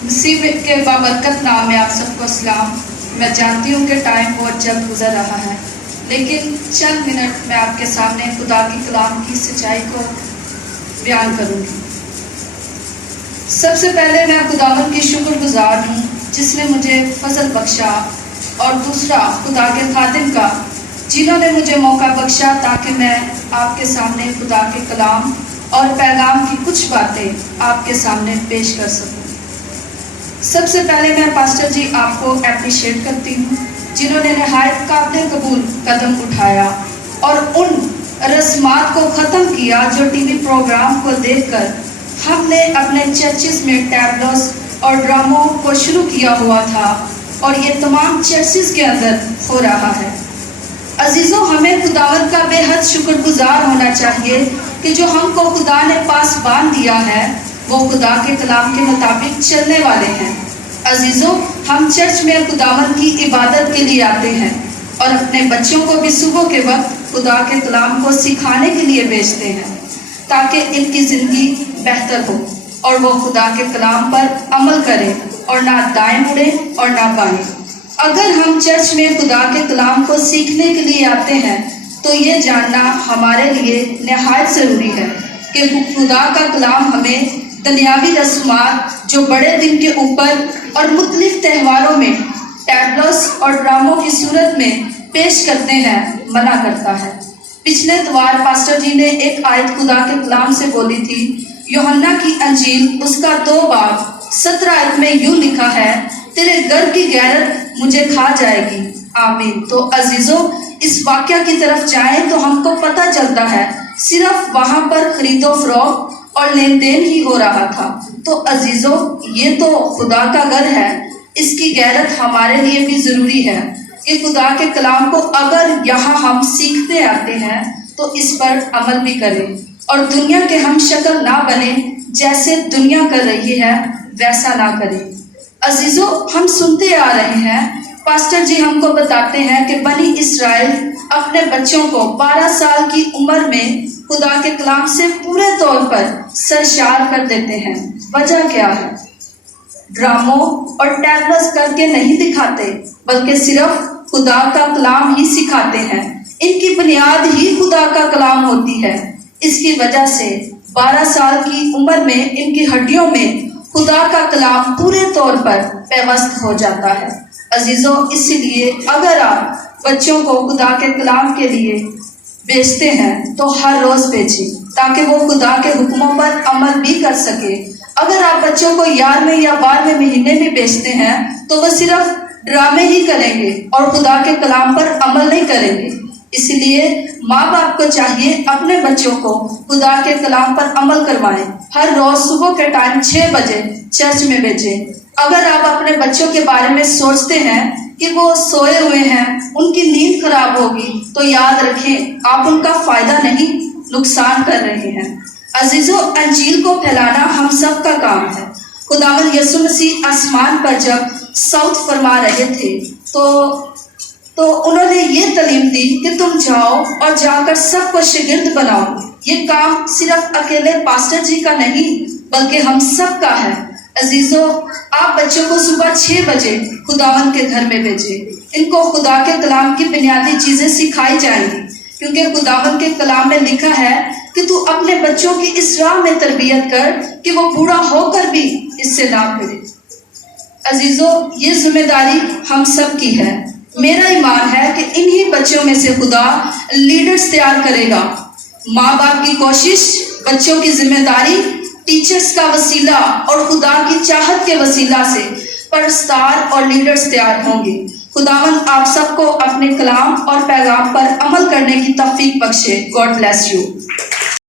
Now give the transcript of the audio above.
नसीब के बाबरकत नाम में आप सबको सलाम। मैं जानती हूँ कि टाइम बहुत जल्द गुजर रहा है, लेकिन चंद मिनट मैं आपके सामने खुदा की कलाम की सच्चाई को बयान करूँगी। सबसे पहले मैं खुदावन की शुक्रगुजार हूँ जिसने मुझे फजल बख्शा, और दूसरा खुदा के खादिम का जिन्होंने मुझे मौका बख्शा ताकि मैं आपके सामने खुदा के कलाम और पैगाम की कुछ बातें आपके सामने पेश कर सकूँ। सबसे पहले मैं पास्टर जी आपको एप्रिशिएट करती हूँ जिन्होंने नहायत काबिल कबूल कदम उठाया और उन रस्मात को ख़त्म किया जो टीवी प्रोग्राम को देखकर हमने अपने चर्चेस में टैबलोस और ड्रामों को शुरू किया हुआ था, और ये तमाम चर्चेस के अंदर हो रहा है। अजीज़ों, हमें खुदावंद का बेहद शुक्रगुजार होना चाहिए कि जो हमको खुदा ने पास बांध दिया है वो खुदा के कलाम के मुताबिक चलने वाले हैं। अजीज़ों, हम चर्च में खुदावंद की इबादत के लिए आते हैं और अपने बच्चों को भी सुबह के वक्त खुदा के कलाम को सिखाने के लिए भेजते हैं ताकि इनकी ज़िंदगी बेहतर हो और वो खुदा के कलाम पर अमल करें और ना दाएं मुड़े और ना बाएं। अगर हम चर्च में खुदा के कलाम को सीखने के लिए आते हैं तो ये जानना हमारे लिए निहायत ज़रूरी है कि खुदा का कलाम हमें दुनियावी रस्मात जो बड़े दिन के ऊपर और मुख्तलिफ त्योहारों में टैबलोस और ड्रामों की सूरत में पेश करते हैं मना करता है। पिछले इतवार पास्टर जी ने एक आयत खुदा के कलाम से बोली थी। यूहन्ना की अंजील उसका 2 बाब 17 आयत में यूँ लिखा है, तेरे गर्भ की गैरत मुझे खा जाएगी। आमीन। तो अजीज़ों, इस वाक्य की तरफ जाएं तो हमको पता चलता है सिर्फ वहाँ पर खरीदो फरोख्त और लेन देन ही हो रहा था। तो अजीज़ों, ये तो खुदा का घर है, इसकी गैरत हमारे लिए भी ज़रूरी है कि खुदा के कलाम को अगर यहाँ हम सीखते आते हैं तो इस पर अमल भी करें और दुनिया के हम शक्ल ना बने, जैसे दुनिया कर रही है वैसा ना करें। अजीज़ों, हम सुनते आ रहे हैं, पास्टर जी हमको बताते हैं कि बनी इसराइल अपने बच्चों को 12 साल की उम्र में खुदा के कलाम से पूरे तौर पर सरशार कर देते हैं। वजह क्या है? ड्रामों और टैबलोस करके नहीं दिखाते, बल्कि सिर्फ खुदा का कलाम ही सिखाते हैं। इनकी बुनियाद ही खुदा का कलाम होती है। इसकी वजह से 12 साल की उम्र में इनकी हड्डियों में खुदा का कलाम पूरे तौर पर पेवस्त हो जाता है। अजीज़ों, इसीलिए अगर आप बच्चों को खुदा के कलाम के लिए भेजते हैं तो हर रोज़ भेजें ताकि वो खुदा के हुक्मों पर अमल भी कर सके। अगर आप बच्चों को 11वें या 12वें महीने में भेजते हैं तो वो सिर्फ ड्रामे ही करेंगे और खुदा के कलाम पर अमल नहीं करेंगे। इसलिए माँ बाप को चाहिए अपने बच्चों को खुदा के कलाम पर अमल करवाएं। हर रोज़ सुबह के टाइम 6 बजे चर्च में भेजें। अगर आप अपने बच्चों के बारे में सोचते हैं कि वो सोए हुए हैं, उनकी नींद खराब होगी, तो याद रखें आप उनका फ़ायदा नहीं नुकसान कर रहे हैं। अजीज़ों, अंजील को फैलाना हम सब का काम है। खुदावंद यीशु मसीह आसमान पर जब सौत फरमा रहे थे तो उन्होंने ये तालीम दी कि तुम जाओ और जाकर सबको शागिर्द बनाओ। ये काम सिर्फ अकेले पास्टर जी का नहीं बल्कि हम सब का है। अजीज़ों, आप बच्चों को सुबह 6 बजे खुदावंद के घर में भेजें। इनको खुदा के कलाम की बुनियादी चीज़ें सिखाई जाएंगी, क्योंकि खुदावंद के कलाम में लिखा है कि तू अपने बच्चों की इस राह में तरबियत कर कि वो बूढ़ा होकर भी इससे ना फिरे। अजीज़ों, ये जिम्मेदारी हम सब की है। मेरा ईमान है कि इन्हीं बच्चों में से खुदा लीडर्स तैयार करेगा। माँ बाप की कोशिश, बच्चों की जिम्मेदारी, टीचर्स का वसीला और खुदा की चाहत के वसीला से परस्तार और लीडर्स तैयार होंगे। खुदावंद आप सबको अपने कलाम और पैगाम पर अमल करने की तौफीक बख्शे। God bless you.